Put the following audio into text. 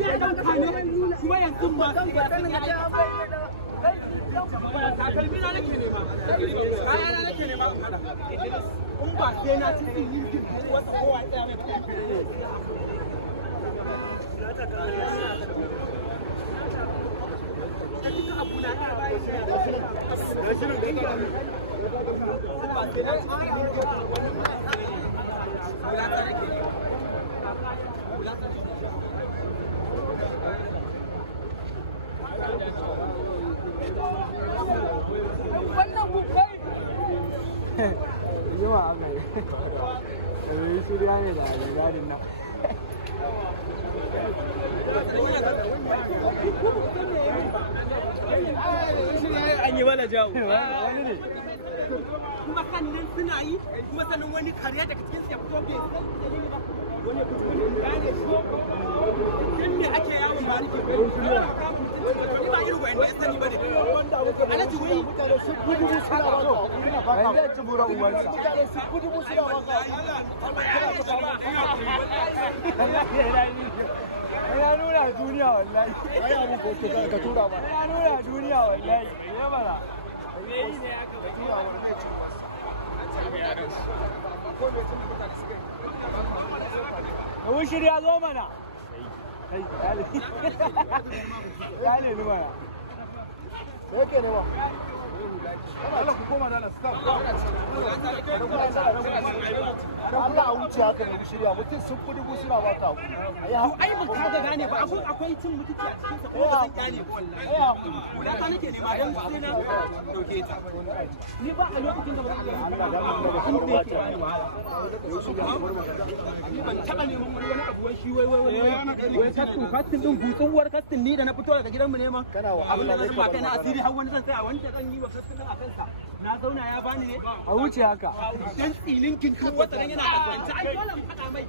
ya dauka ne kuma yanzu ma takalmi na nake nema kaya na nake nema in ba sai na ci yin kin wata kowa ya mai yawa mai shirya ne da gadin nan an yi mana jawo wani ne kuma kan nan suna yi kuma sanin wani kariya daga cikin su ya fito bai san dalili ba wani fito ne gane shi kin me ake yawon ba nake bai ba irin wanda ya sani bane alaji wai mutane sun gudu suna waka ban da ci bura uwansa mutane sun gudu suna waka ya nuna duniya wallahi ai abu ko ka tura ba ya nuna duniya wallahi ya bara me yi ne aka tura wannan ci Mun shirya zo mana. Kai, kale ni mana. Me yake ne ba? Allah ku koma da Allah stop. Allah a wuce haka ne shirya mutum sun kudi suna ba ta. ai ban ka gane ba abun akwai cin mutunci a cikin sa ko ba san gane ba wallahi guda ta nake nema dan sai na dauke ta ni ba a lokacin da ba zan yi Allah da mun da yake bani wahala ni ban taba neman wani abu wai shi wai kastin din gutsuwar kastin ni da na fito daga gidanmu ne ma kana wa Allah ne ba kai na asiri har wani zan tsaya wanda zan yi wa kastin din a kansa na zauna ya bani ne a wuce haka dan tsilin kin wata yana da kwanta ai dole mu faɗa mai